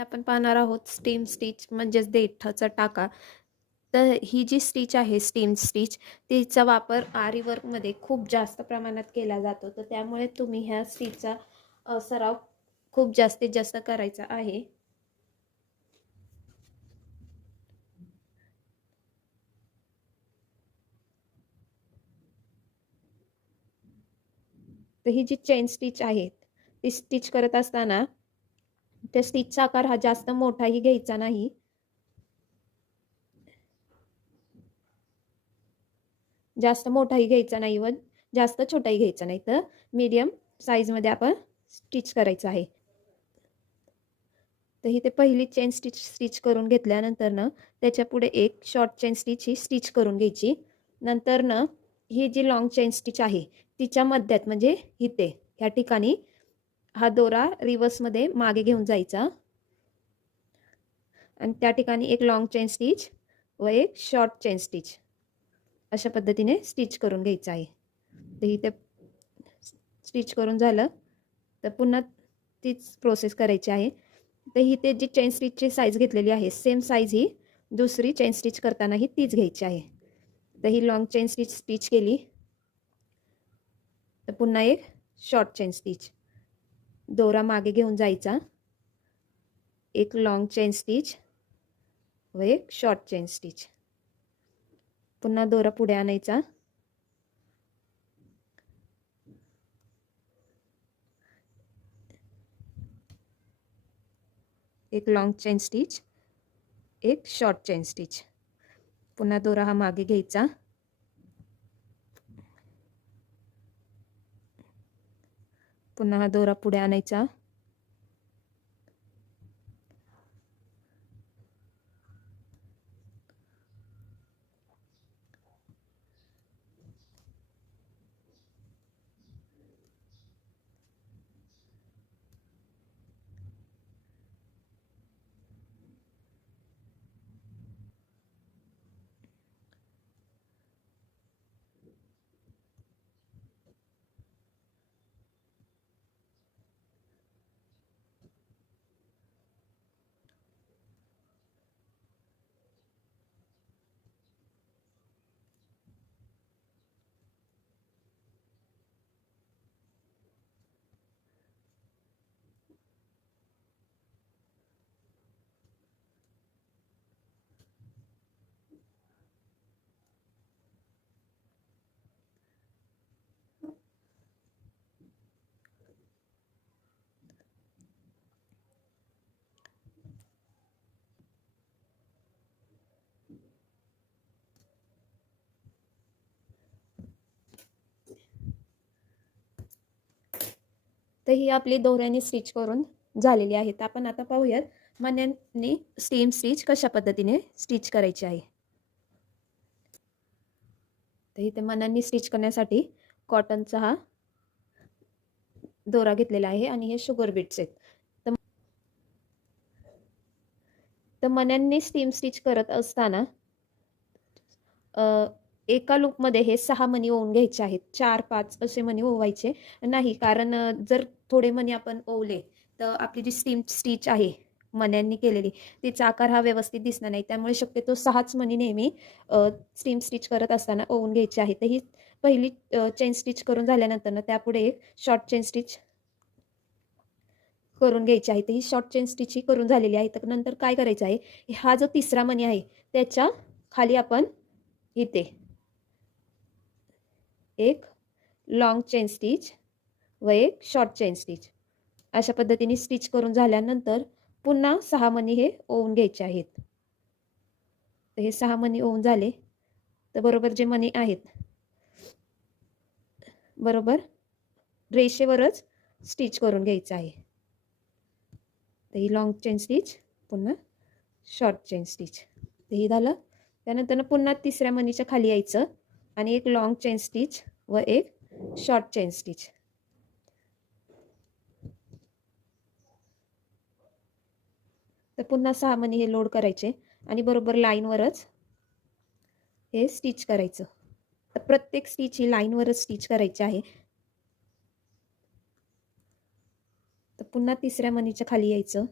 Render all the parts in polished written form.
व्हिडिओमध्ये आपण पाहणार आहोत स्टीम स्टिच म्हणजेच देठाचा टाका. तर ही जी स्टिच आहे स्टीम स्टिच, तिचा वापर आरी वर्कमध्ये खूप जास्त प्रमाणात केला जातो. तर त्यामुळे तुम्ही ह्या स्टिचचा सराव खूप जास्तीत जास्त करायचा आहे. तर ही जी चेन स्टिच आहे ती स्टिच करत असताना त्या स्टिचचा आकार हा जास्त मोठाही घ्यायचा नाही. जास्त मोठाही घ्यायचा नाही व जास्त छोटाही घ्यायचा नाही. तर मीडियम साईजमध्ये आपण स्टिच करायचं आहे. तर ही ते पहिली चेन स्टिच करून घेतल्यानंतर ना त्याच्या पुढे एक शॉर्ट चेन स्टिच ही स्टिच करून घ्यायची. नंतर ना ही जी लॉंग चेन स्टिच आहे तिच्या मध्यात म्हणजे इथे ह्या ठिकाणी हा दोरा रिव्हर्समध्ये मागे घेऊन जायचा आणि त्या ठिकाणी एक लॉंग चेन स्टिच व एक शॉर्ट चेन स्टिच अशा पद्धतीने स्टिच करून घ्यायचं आहे. तर इथे स्टिच करून झालं तर पुन्हा तीच प्रोसेस करायची आहे. तर ही ते जी चेन स्टिचची साईज घेतलेली आहे सेम साईज ही दुसरी चेन स्टिच करतानाही तीच घ्यायची आहे. तर ही लॉंग चेन स्टिच केली तर पुन्हा एक शॉर्ट चेन स्टिच, दोरा मागे घेऊन जायचा, एक लॉंग चेन स्टिच व एक शॉर्ट चेन स्टिच, पुन्हा दोरा पुढे आणायचा, एक लॉंग चेन स्टिच, एक शॉर्ट चेन स्टिच, पुन्हा दोरा हा मागे घ्यायचा, पुन्हा हा दोरा पुढे आणायचा, तर ही आपली दोऱ्याने स्टिच करून झालेली आहे. तर आपण आता पाहूयात मण्यांनी स्टीम स्टिच कशा पद्धतीने स्टिच करायची आहे. तर इथे मण्यांनी स्टिच करण्यासाठी कॉटनचा हा दोरा घेतलेला आहे आणि हे शुगर बीट्स आहेत. तर मण्यांनी स्टीम स्टिच करत असताना एका लूपमध्ये हे 6 मणी ओवून घ्यायचे आहेत. 4-5 असे मणी ओवायचे नाही, कारण जर थोडे मणी आपण ओवले तर आपली जी स्टीम स्टिच आहे मण्यांनी केलेली तिचा आकार हा व्यवस्थित दिसणार नाही. त्यामुळे शक्यतो 6च मणी नेहमी स्टीम स्टिच करत असताना ओवून घ्यायची आहे. तर ही पहिली चेन स्टिच करून झाल्यानंतर ना त्यापुढे एक शॉर्ट चेन स्टिच करून घ्यायची आहे. तर ही शॉर्ट चेन स्टिच ही करून झालेली आहे. तर नंतर काय करायचं आहे, हा जो तिसरा मणी आहे त्याच्या खाली आपण इथे एक लॉंग चेन स्टिच व एक शॉर्ट चेन स्टिच अशा पद्धतीने स्टिच करून झाल्यानंतर पुन्हा 6 मणी हे ओवून घ्यायचे आहेत. तर हे 6 मणी ओवून झाले तर बरोबर जे मणी आहेत बरोबर रेषेवरच स्टिच करून घ्यायचं आहे. तर ही लॉंग चेन स्टिच पुन्हा शॉर्ट चेन स्टिच तर हे झालं. त्यानंतर पुन्हा तिसऱ्या मणीच्या खाली यायचं आणि एक लॉंग चेन स्टिच व एक शॉर्ट चेन स्टिच, तर पुन्हा 6 मणी हे लोड करायचे आणि बरोबर लाईनवरच हे स्टिच करायचं. तर प्रत्येक स्टिच ही लाईनवरच स्टिच करायची आहे. तर पुन्हा तिसऱ्या मणीच्या खाली यायचं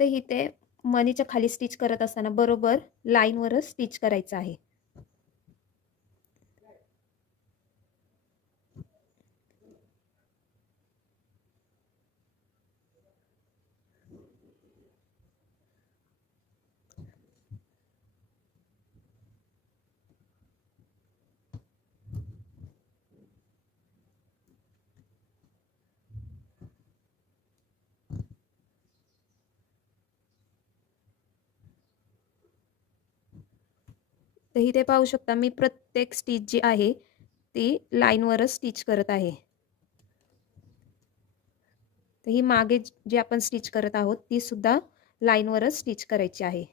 तर इथे मणीच्या खाली स्टिच करत असताना बरोबर लाईनवरच स्टिच करायचं आहे. तर इथे पाहू शकता मी प्रत्येक स्टिच जी आहे ती लाईनवरच स्टिच करत आहे. तर ही मागे जी आपण स्टिच करत आहोत ती सुद्धा लाईनवरच स्टिच करायची आहे.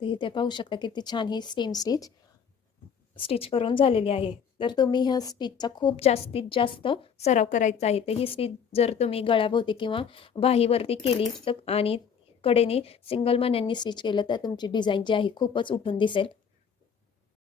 तर इथे पाहू शकता किती छान ही सेम स्टिच करून झालेली आहे. तर तुम्ही ह्या स्टिचचा खूप जास्तीत जास्त सराव करायचा आहे. तर ही स्टिच जर तुम्ही गळ्याभोवती किंवा बाहीवरती केली तर आणि कडेने सिंगल मण्यांनी स्टिच केलं तर तुमची डिझाईन जी आहे खूपच उठून दिसेल.